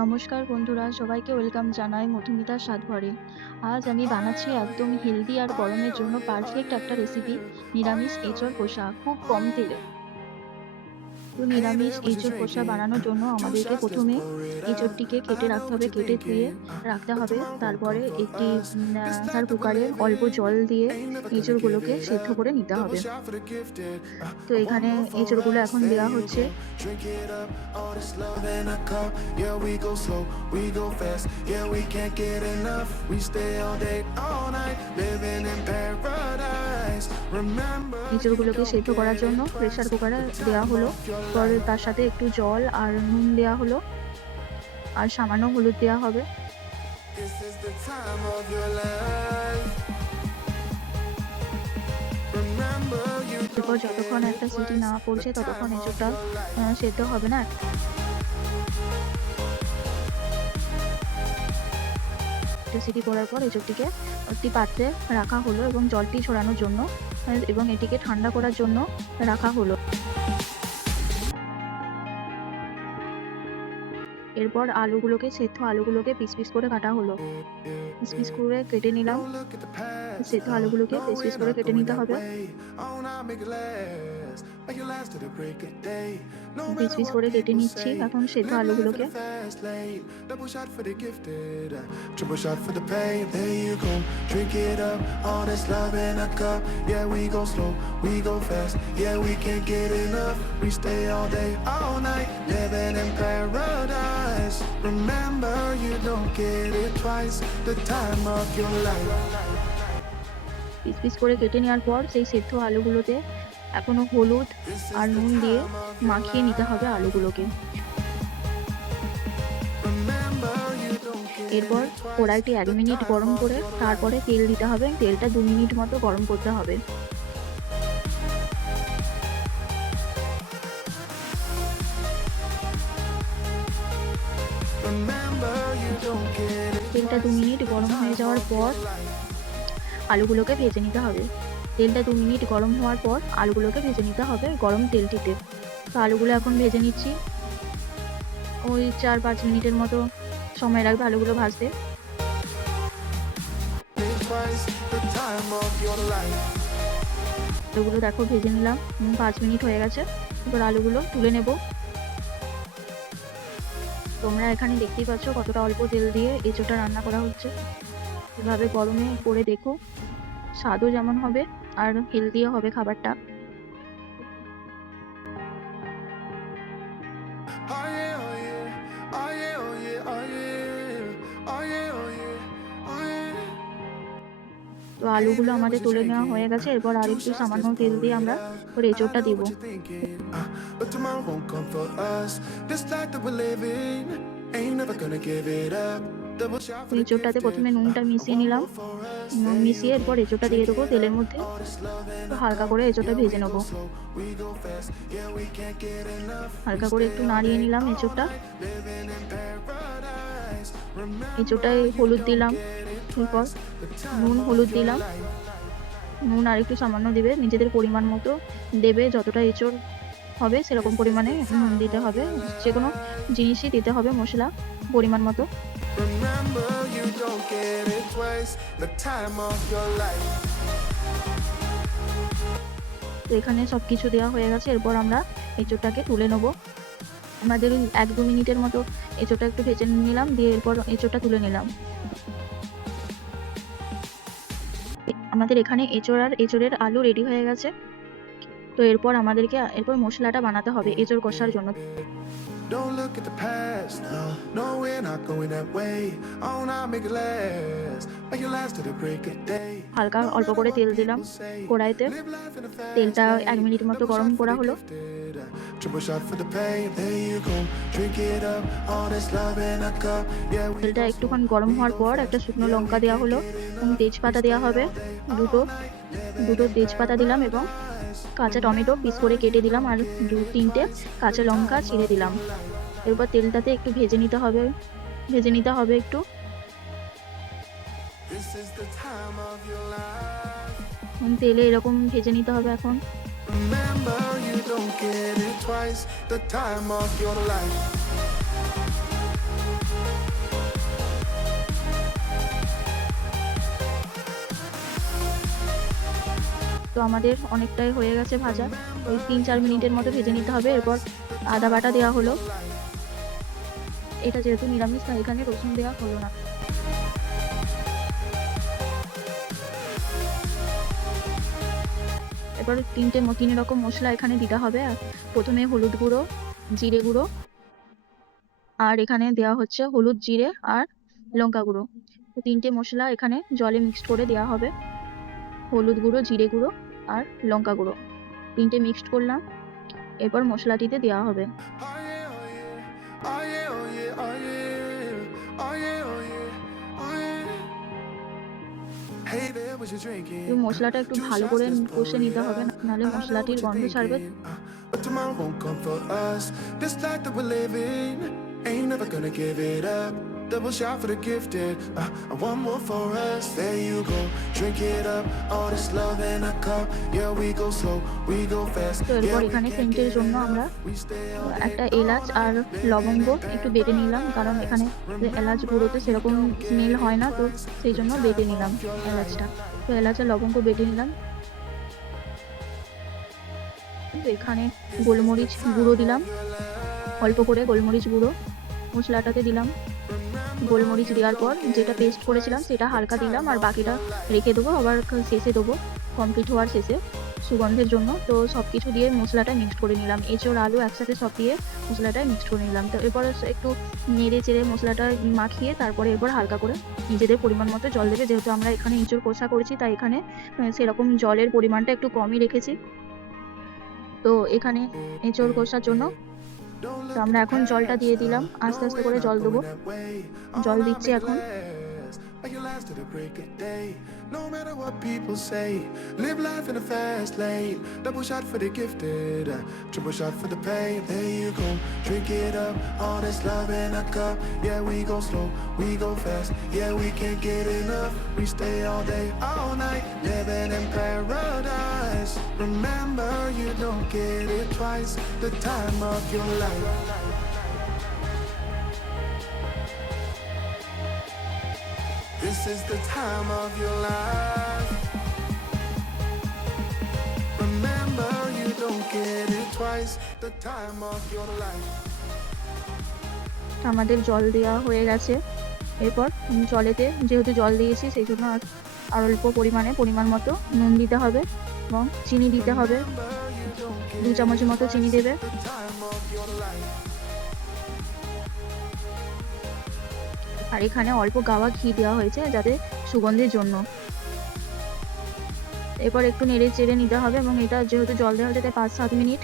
নমস্কার বন্ধুরা, সবাইকে ওয়েলকাম জানাই মধুমিতার স্বাদঘরে। আজ আমি বানাচ্ছি একদম হেলদি আর গরমের জন্য পারফেক্ট একটা রেসিপি, নিরামিষ এঁচোড় কষা, খুব কম তেলে। তো নিরামিষ এঁচোড় কষা বানানোর জন্য আমাদেরকে প্রথমে এঁচোড়টিকে কেটে রাখতে হবে, কেটে ধুয়ে রাখতে হবে। তারপরে একটি প্রেসার কুকারে অল্প জল দিয়ে এঁচোড়গুলোকে সেদ্ধ করে নিতে হবে। তো এখানে এঁচোড়গুলো এখন দেওয়া হচ্ছে। এঁচোড়গুলোকে সেদ্ধ করার জন্য প্রেসার কুকারে দেওয়া হলো। পরে তার সাথে একটু জল আর নুন দেওয়া হলো, আর সামান্য হলুদ দেওয়া হবে। এরপর যতক্ষণ একটা সিটি না পড়ছে ততক্ষণ এঁচোড়টা সেদ্ধ হবে না। একটা সিটি পড়ার পর এঁচোড়টিকে একটি পাত্রে রাখা হলো এবং জলটি ছড়ানোর জন্য এবং এটিকে ঠান্ডা করার জন্য রাখা হলো। এরপর সেদ্ধ আলুগুলোকে পিস পিস করে কাটা হলো। পিস পিস করে কেটে নিলাম। সেদ্ধ আলুগুলোকে পিস পিস করে কেটে নিতে হবে। পিস পিস করে কেটে নিচ্ছি এখন সেদ্ধ আলুগুলোকে। Remember, you don't get it twice, the time of your life. Piece piece করে কেটে নেওয়ার পর সেই সেদ্ধ আলুগুলোতে এখনো হলুদ আর নুন দিয়ে মাখিয়ে নিতে হবে আলুগুলোকে। এরপর কড়াইটি 1 মিনিট গরম করে তারপরে তেল দিতে হবে। তেলটা 2 মিনিট মতো গরম করতে হবে। তেলটা 2 মিনিট গরম হয়ে যাওয়ার পর আলুগুলোকে ভেজে নিতে হবে। তেলটা 2 মিনিট গরম হওয়ার পর আলুগুলোকে ভেজে নিতে হবে গরম তেলটিতে। তো আলুগুলো এখন ভেজে নিচ্ছি। ওই 4-5 মিনিটের মতো সময় লাগবে আলুগুলো ভাজতে। আলুগুলো দেখো ভেজে নিলাম, 5 মিনিট হয়ে গেছে। এবার আলুগুলো তুলে নেব। তোমরা এখানে দেখতেই পাচ্ছ কতটা অল্প তেল দিয়ে এঁচোড়টা রান্না করা হচ্ছে। এভাবে গরমে করে দেখো, স্বাদও যেমন হবে আর হেলদিও হবে খাবারটা। তো আলুগুলো আমাদের তুলে নেওয়া হয়ে গেছে। এরপর আর একটু সামান্য তেল দিয়ে আমরা ওর এঁচোড়টা দিব। এঁচোড়টাতে প্রথমে নুনটা মিশিয়ে নিলাম। নুন মিশিয়ে এরপর এঁচোড়টা দিয়ে দেবো তেলের মধ্যে। হালকা করে এঁচোড়টা ভেজে নেবো। হালকা করে একটু নাড়িয়ে নিলাম এঁচোড়টা। এঁচোড়টায় হলুদ দিলাম, এরপর নুন হলুদ দিলাম। নুন আর একটু সামান্য দেবে, নিজেদের পরিমাণ মতো দেবে। যতটা এঁচোড় হবে সেরকম পরিমাণে নুন দিতে হবে। যে কোনো জিনিসই দিতে হবে মশলা পরিমাণ মতো। তো এখানে সব কিছু দেওয়া হয়ে গেছে। এরপর আমরা এঁচোড়টাকে তুলে নেবো। আমাদের 1-2 মিনিটের মতো এঁচোড়টা একটু ভেজে নিলাম, দিয়ে এরপর এঁচোড়টা তুলে নিলাম। আমাদের এখানে এঁচোড় আর এঁচোড়ের আলু রেডি হয়ে গেছে। তো এরপর আমাদেরকে মশলাটা বানাতে হবে এঁচোড় কষার জন্য। Don't look at the past, no, we're not going that way. Oh, now make it last, make it last till the break of day. হালকা অল্প করে তেল দিলাম কড়াইতে। তেলটা 1 মিনিট মতো গরম করা হলো। তেলটা একটুখানি গরম হওয়ার পর একটা শুকনো লঙ্কা দেওয়া হলো এবং তেজপাতা দেওয়া হবে। দুটো তেজপাতা দিলাম এবং কাঁচা টমেটো পিস করে কেটে দিলাম, আর 2-3টে কাঁচা লঙ্কা চিড়ে দিলাম। এরপর তেলটাতে একটু ভেজে নিতে হবে একটু। তেলে এরকম ভেজে নিতে হবে এখন। তো আমাদের অনেকটাই হয়ে গেছে ভাজা, ওই 3-4 মিনিটের মতো ভেজে নিতে হবে। এরপর আদা বাটা দেওয়া হলো, এটা যেহেতু নিরামিষ তাই এখানে রসুন দেওয়া হলো না। এবার 3 রকম মশলা এখানে দিতে হবে। আর প্রথমে হলুদ গুঁড়ো, জিরে গুঁড়ো, আর এখানে দেওয়া হচ্ছে হলুদ, জিরে আর লঙ্কা গুঁড়ো। তো 3টে মশলা এখানে জলে মিক্সড করে দেওয়া হবে। হলুদ গুঁড়ো, জিরে গুঁড়ো আর লঙ্কা গুঁড়ো 3টে মিক্সড করলাম। এরপর মশলাটিতে দেওয়া হবে। তো মশলাটা একটু ভালো করে কষে নিতে হবে, নাহলে মশলাটির গন্ধ ছাড়বে। But tomorrow won't come for us. This life that we're living, ain't never gonna give it up. Double shot for the gifted, and one more for us. There you go, drink it up. All this love in a cup. Yeah, we go slow, we go fast. তো এরপর এখানে সেন্টের জন্য আমরা একটা এলাচ আর লবঙ্গ একটু বেটে নিলাম, কারণ এখানে এলাচ গুঁড়োতে সেরকম স্মেল হয় না, তো সেই জন্য বেটে নিলাম এলাচটা। তো এলাচ আর লবঙ্গ বেটে নিলাম। এখানে গোলমরিচ গুঁড়ো দিলাম, অল্প করে গোলমরিচ গুঁড়ো মশলাটাতে দিলাম। গোলমরিচ দেওয়ার পর যেটা পেস্ট করেছিলাম সেটা হালকা দিলাম, আর বাকিটা রেখে দেবো, আবার শেষে দেবো কমপ্লিট হওয়ার শেষে সুগন্ধের জন্য। তো সব কিছু দিয়ে মশলাটা মিক্সড করে নিলাম, এঁচোড় আলু একসাথে সব দিয়ে মশলাটা মিক্সড করে নিলাম। তো এরপর একটু নেড়ে চেড়ে মশলাটা মাখিয়ে তারপরে এরপর হালকা করে নিজেদের পরিমাণ মতো জল দেবে। যেহেতু আমরা এখানে এঁচোড় কষা করেছি তাই এখানে সেরকম জলের পরিমাণটা একটু কমই রেখেছি। তো এখানে এঁচোড় কষার জন্য তো আমরা এখন জলটা দিয়ে দিলাম, আস্তে আস্তে করে জল দেবো। জল দিচ্ছি এখন। Like it lasts to the break of day. No matter what people say, live life in a fast lane. Double shot for the gifted, triple shot for the pain. There you go, drink it up. All this love in a cup. Yeah, we go slow, we go fast. Yeah, we can't get enough. We stay all day, all night, living in paradise. Remember, you don't get it twice. The time of your life. This is the time of your life. Remember, you don't get it twice. The time of your life. আমাদের জল দেওয়া হয়ে গেছে। এরপর জলেতে যেহেতু জল দিয়েছি সেই জন্য আর অল্প পরিমাণ মতো নুন দিতে হবে এবং চিনি দিতে হবে। 2 চামচের মতো চিনি দেবে। আর এখানে অল্প গাওয়া ঘি দেওয়া হয়েছে যাতে সুগন্ধের জন্য। এরপর একটু নেড়ে চেড়ে নিতে হবে এবং এটা যেহেতু জল দেওয়া হয়েছে তাই 5-7 মিনিট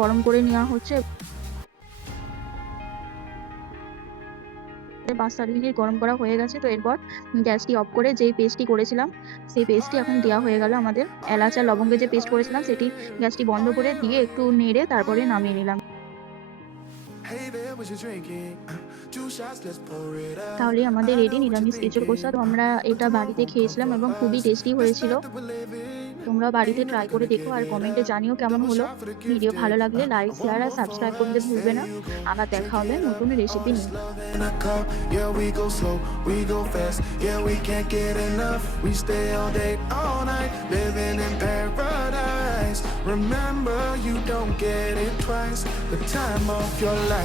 গরম করে নেওয়া হচ্ছে। 5-7 মিনিট গরম করা হয়ে গেছে। তো এরপর গ্যাসটি অফ করে যেই পেস্টটি করেছিলাম সেই পেস্টটি এখন দেওয়া হয়ে গেল আমাদের। এলাচ আর লবঙ্গের যে পেস্ট করেছিলাম সেটি গ্যাসটি বন্ধ করে দিয়ে একটু নেড়ে তারপরে নামিয়ে নিলাম। তাহলে আমাদের রেডি নিরামিষ এঁচোড় কষা। তো আমরা এটা বাড়িতে খেয়েছিলাম এবং খুবই টেস্টি হয়েছিল। তোমরা বাড়িতে ট্রাই করে দেখো আর কমেন্টে জানিও কেমন হলো। ভিডিও ভালো লাগলে লাইক, শেয়ার আর সাবস্ক্রাইব করতে ভুলবে না। আবার দেখা হবে নতুন রেসিপি নিয়ে। Yeah, we go slow, we go fast. Yeah, we can't get enough. We stay all day, all night, living in paradise. Remember, you don't get it twice. The time of your life.